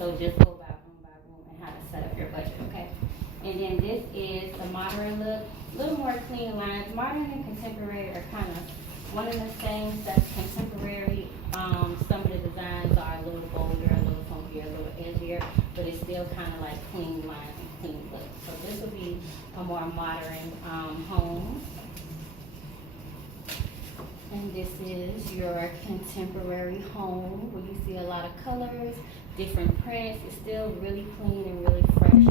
So just go by room and how to set up your budget, okay? And then this is the modern look, a little more clean lines. Modern and contemporary are kind of one of the same. That's contemporary. Some of the designs are a little bolder, a little funkier, a little edgier, but it's still kind of like clean lines and clean look. So this will be a more modern home. And this is your contemporary home where you see a lot of colors, different prints. It's still really clean and really fresh, but a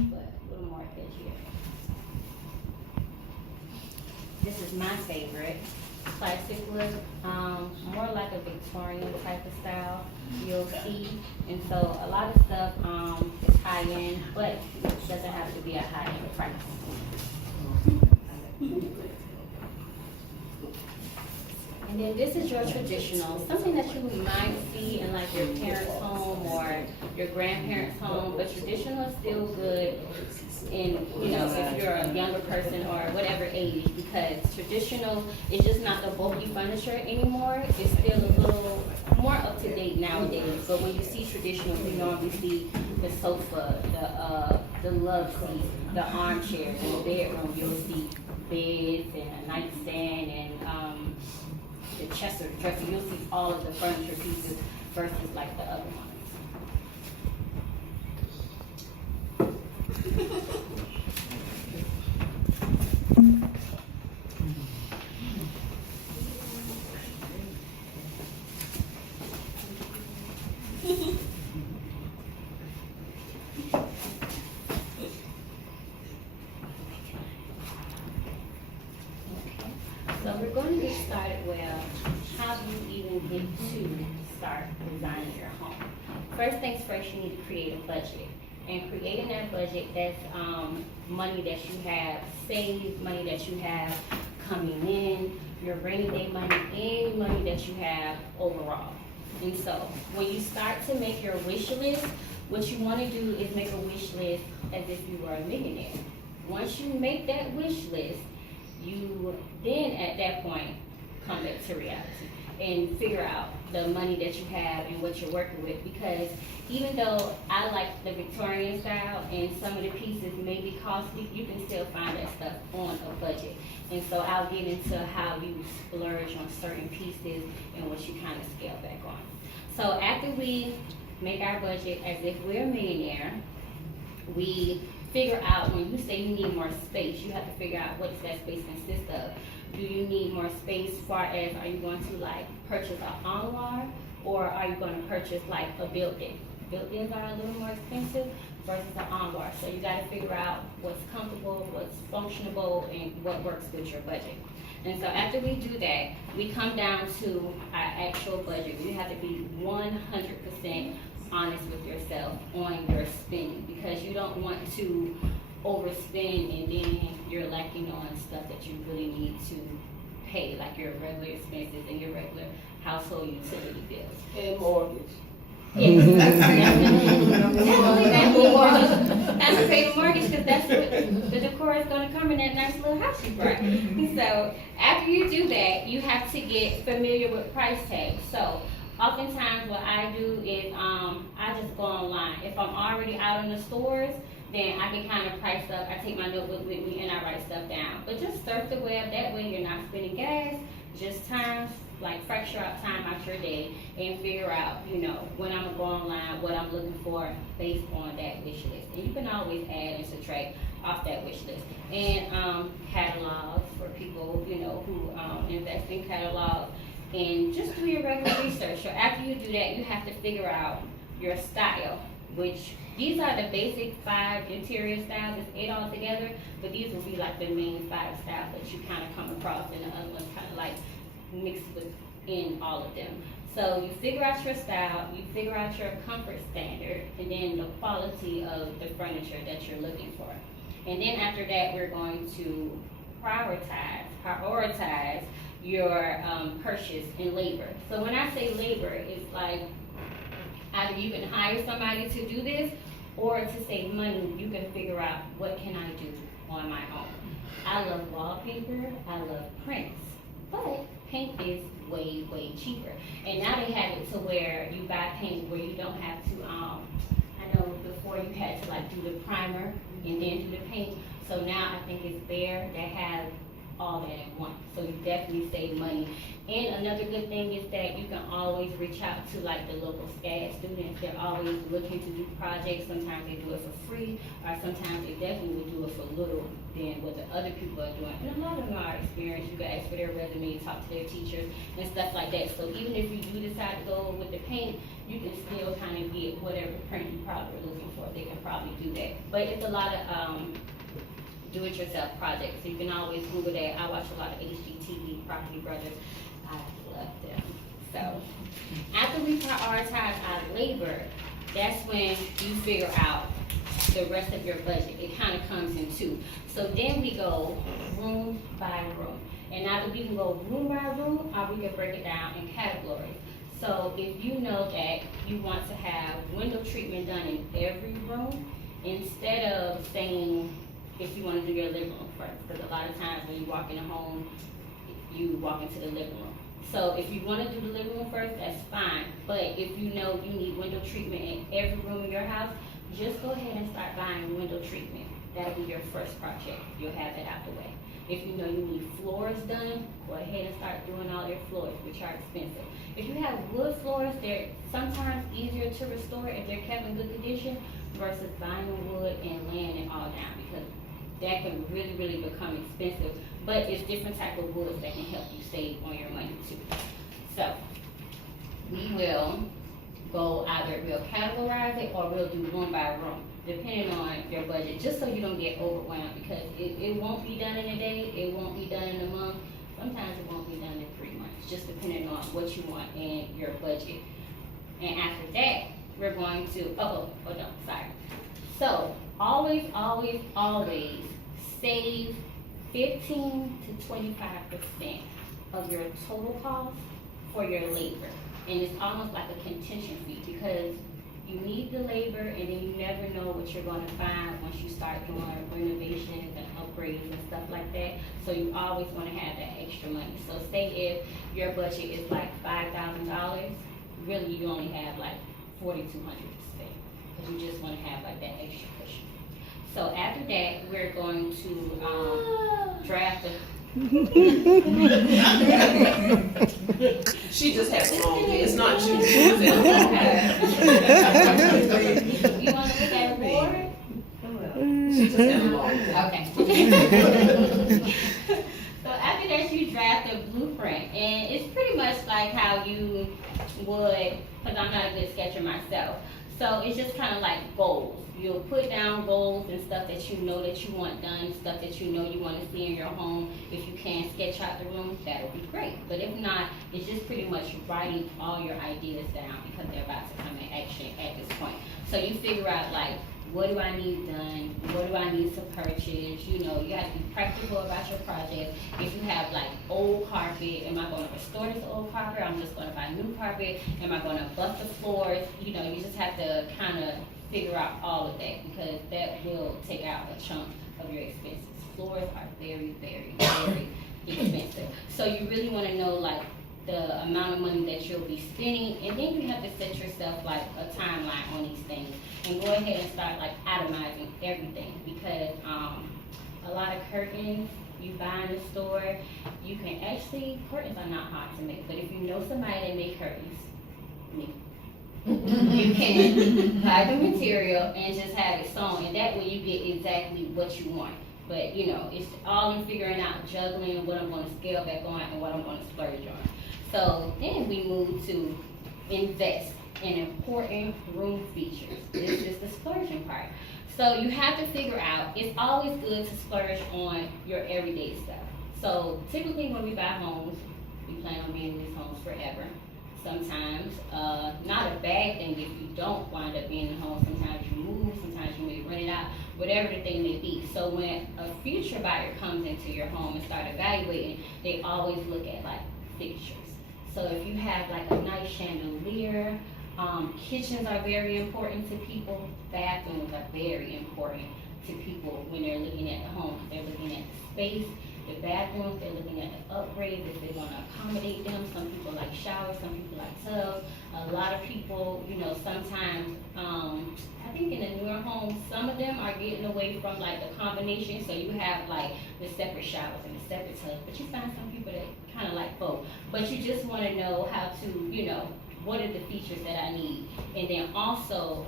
little more edgier. This is my favorite. Classic look, more like a Victorian type of style, you'll see. And so a lot of stuff is high end, but it doesn't have to be a high end price. And then this is your traditional, something that you might see in like your parents' home or your grandparents' home, but traditional is still good in, you know, if you're a younger person or whatever age, because traditional is just not the bulky furniture anymore. It's still a little more up to date nowadays. But when you see traditional, you normally see the sofa, the love seat, the armchair, in the bedroom. You'll see beds and a nightstand and the chest or dresser. You'll see all of the furniture pieces versus like the other ones. So we're going to get started with how do you even get to start designing your home. First things first, you need to create a budget. And creating that budget, that's money that you have saved, money that you have coming in, your rainy day money, any money that you have overall. And so when you start to make your wish list, what you want to do is make a wish list as if you were a millionaire. Once you make that wish list, you then at that point come back to reality and figure out the money that you have and what you're working with. Because even though I like the Victorian style and some of the pieces may be costly, you can still find that stuff on a budget. And so I'll get into how you splurge on certain pieces and what you kind of scale back on. So after we make our budget as if we're a millionaire, we figure out, when you say you need more space, you have to figure out what does that space consist of. Do you need more space as far as, are you going to like purchase an armoire, or are you going to purchase like a built-in? Built-ins are a little more expensive versus an armoire. So you got to figure out what's comfortable, what's functional, and what works with your budget. And so after we do that, we come down to our actual budget. You have to be 100% honest with yourself on your spending, because you don't want to overspend and then you're lacking on stuff that you really need to pay, like your regular expenses and your regular household utility bills. And mortgage. Yes, definitely have to pay the mortgage, because that's what the decor is going to come in that nice little house you brought. So after you do that, you have to get familiar with price tags. So oftentimes what I do is I just go online. If I'm already out in the stores, then I can kind of price up. I take my notebook with me and I write stuff down. But just surf the web, that way you're not spending gas, just time, like fracture out time out your day and figure out, you know, when I'm gonna go online, what I'm looking for based on that wish list. And you can always add and subtract off that wish list. And catalogs for people, you know, who invest in catalogs. And just do your regular research. So after you do that, you have to figure out your style, which these are the basic 5 interior styles. It's 8 altogether, but these will be like the main 5 styles that you kind of come across, and the other ones kind of like mixed within all of them. So you figure out your style, you figure out your comfort standard, and then the quality of the furniture that you're looking for. And then after that, we're going to prioritize your purchase in labor. So when I say labor, it's like either you can hire somebody to do this, or to save money, you can figure out what can I do on my own. I love wallpaper, I love prints, but paint is way, way cheaper. And now they have it to where you buy paint where you don't have to, I know like do the primer and then do the paint. So now I think it's bare that has all that at once. So you definitely save money. And another good thing is that you can always reach out to like the local SCAD students. They're always looking to do projects. Sometimes they do it for free, or sometimes they definitely will do it for little than what the other people are doing. And a lot of them are experienced. You can ask for their resume, talk to their teachers, and stuff like that. So even if you do decide to go with the paint, you can still kind of get whatever print you probably are looking for. They can probably do that. But it's a lot of do-it-yourself projects. So you can always Google that. I watch a lot of HGTV, Property Brothers. I love them. So after we prioritize our labor, that's when you figure out the rest of your budget. It kind of comes in two. So then we go room by room. And now that we can go room by room, we can break it down in categories. So if you know that you want to have window treatment done in every room, instead of saying if you want to do your living room first, because a lot of times when you walk in a home, you walk into the living room. So if you want to do the living room first, that's fine. But if you know you need window treatment in every room in your house, just go ahead and start buying window treatment. That'll be your first project. You'll have that out the way. If you know you need floors done, go ahead and start doing all your floors, which are expensive. If you have wood floors, they're sometimes easier to restore if they're kept in good condition versus buying wood and laying it all down, because that can really, really become expensive. But it's different type of woods that can help you save on your money too. So we will go either we'll categorize it or we'll do room by room, depending on your budget, just so you don't get overwhelmed, because it won't be done in a day, it won't be done in a month, sometimes it won't be done in 3 months, just depending on what you want in your budget. And after that, we're going to, So always, always, always save 15 to 25% of your total cost for your labor. And it's almost like a contingency, because you need the labor and then you never know what you're going to find once you start doing renovations and upgrades and stuff like that. So you always want to have that extra money. So say if your budget is like $5,000, really you only have like $4,200 to spend, because you just want to have like that extra cushion. So after that, we're going to draft the She just has the wrong day. It's not you. She just has the wrong day. You want to look at a board? She just has the wrong day. Okay. So after that, you draft a blueprint, and it's pretty much like how you would, because I'm not a good sketcher myself. So it's just kind of like goals. You'll put down goals and stuff that you know that you want done, stuff that you know you want to see in your home. If you can sketch out the room, that'll be great. But if not, it's just pretty much writing all your ideas down, because they're about to come in action at this point. So you figure out like, what do I need done? What do I need to purchase? You know, you have to be practical about your project. If you have like old carpet, am I going to restore this old carpet? I'm just going to buy new carpet. Am I going to bust the floors? You know, you just have to kind of figure out all of that, because that will take out a chunk of your expenses. Floors are very, very, very expensive. So you really want to know like the amount of money that you'll be spending, and then you have to set yourself like a timeline on these things, and go ahead and start like itemizing everything, because a lot of curtains you buy in the store, you can actually, curtains are not hard to make, but if you know somebody that make curtains, me. You can buy the material and just have it sewn, and that way you get exactly what you want. But you know, it's all in figuring out, juggling what I'm going to scale back on and what I'm going to splurge on. So then we move to invest in important room features. This is the splurging part. So you have to figure out, it's always good to splurge on your everyday stuff. So typically when we buy homes, we plan on being in these homes forever. Sometimes, not a bad thing if you don't wind up being in the home. Sometimes you move, sometimes you may rent it out, whatever the thing may be. So when a future buyer comes into your home and start evaluating, they always look at like fixtures. So if you have like a nice chandelier, kitchens are very important to people. Bathrooms are very important to people when they're looking at the home. They're looking at the space, the bathrooms, they're looking at the upgrades, if they want to accommodate them. Some people like showers, some people like tubs. A lot of people, you know, sometimes, I think in the newer homes, homes, some of them are getting away from like the combination, so you have like the separate showers and the separate tubs, but you find some people that kind of like both. But you just want to know how to, you know, what are the features that I need. And then also,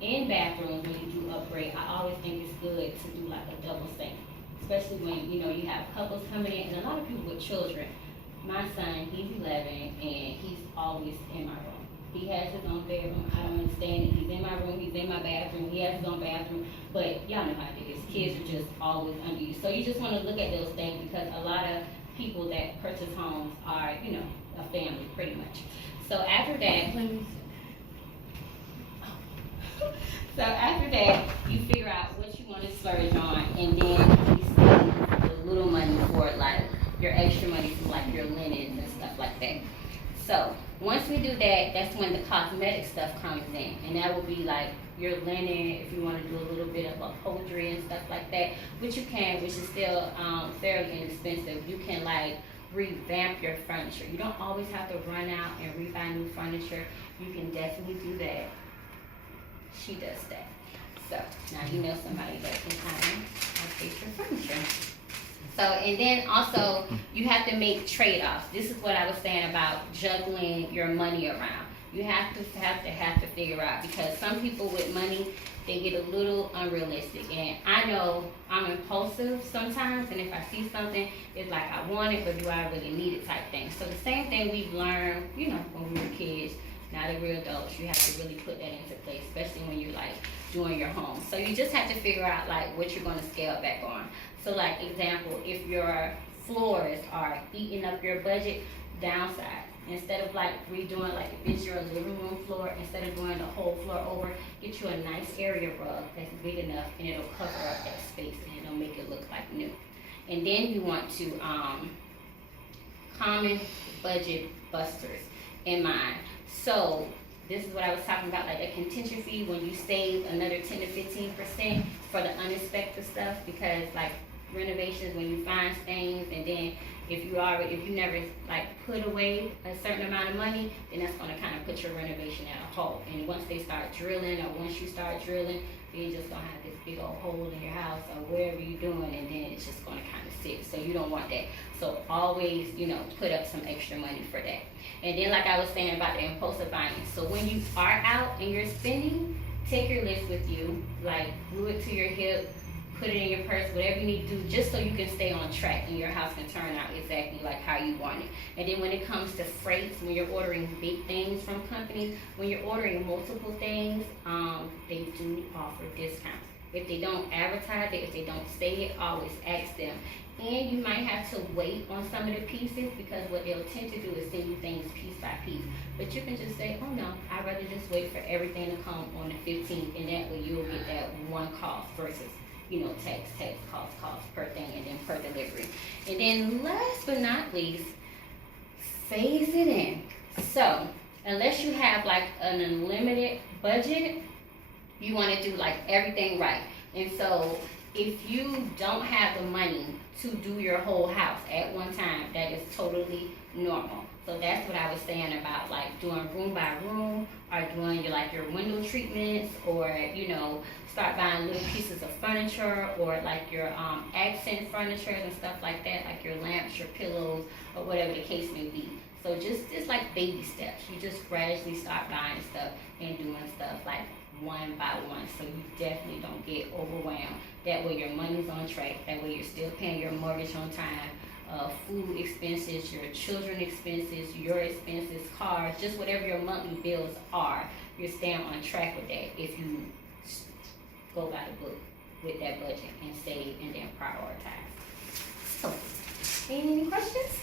in bathrooms, when you do upgrade, I always think it's good to do like a double sink, especially when, you know, you have couples coming in, and a lot of people with children. My son, he's 11, and he's always in my room. He has his own bedroom. I don't understand it. He's in my room. He's in my bathroom. He has his own bathroom. But y'all know how it is. Kids are just always under you. So you just want to look at those things, because a lot of people that purchase homes are, you know, a family pretty much. So after that, you figure out what you want to splurge on, and then you save the little money for like your extra money for like your linens and stuff like that. So once we do that, that's when the cosmetic stuff comes in, and that will be like your linen, if you want to do a little bit of upholstery and stuff like that, which you can, which is still fairly inexpensive. You can like revamp your furniture. You don't always have to run out and rebuy new furniture. You can definitely do that. She does that. So now you know somebody that can kind of fix your furniture. So, and then also you have to make trade-offs. This is what I was saying about juggling your money around. You have to figure out, because some people with money, they get a little unrealistic. And I know I'm impulsive sometimes, and if I see something, it's like I want it, but do I really need it type thing. So the same thing we've learned, you know, when we were kids. Now that we're adults, you have to really put that into place, especially when you're like doing your home. So you just have to figure out like what you're going to scale back on. So like example, if your floors are eating up your budget, downsize. Instead of like redoing, like if it's your living room floor, instead of doing the whole floor over, get you a nice area rug that's big enough, and it'll cover up that space, and it'll make it look like new. And then you want to common budget busters in mind. So this is what I was talking about, like a contingency, when you save another 10 to 15% for the unexpected stuff, because like renovations, when you find things, and then if you never like put away a certain amount of money, then that's going to kind of put your renovation at a halt. And once they start drilling, or once you start drilling, then you're just going to have this big old hole in your house or wherever you're doing, and then it's just going to kind of sit. So you don't want that. So always, you know, put up some extra money for that. And then like I was saying about the impulsive buying. So when you are out and you're spending, take your list with you, like glue it to your hip, put it in your purse, whatever you need to do, just so you can stay on track and your house can turn out exactly like how you want it. And then when it comes to freights, when you're ordering big things from companies, when you're ordering multiple things, they do offer discounts. If they don't advertise it, if they don't say it, always ask them. And you might have to wait on some of the pieces, because what they'll tend to do is send you things piece by piece. But you can just say, oh no, I'd rather just wait for everything to come on the 15th, and that way you'll get that one cost versus, you know, tax, cost per thing, and then per delivery. And then last but not least, phase it in. So unless you have like an unlimited budget, you want to do like everything right. And so if you don't have the money to do your whole house at one time, that is totally normal. So that's what I was saying about like doing room by room, or doing your window treatments, or, you know, start buying little pieces of furniture, or like your accent furniture and stuff like that, like your lamps, your pillows, or whatever the case may be. So just like baby steps. You just gradually start buying stuff and doing stuff like one by one, so you definitely don't get overwhelmed. That way your money's on track. That way you're still paying your mortgage on time. Food expenses, your children expenses, your expenses, cars, just whatever your monthly bills are, you're staying on track with that if you go by the book with that budget and save and then prioritize. So, any questions?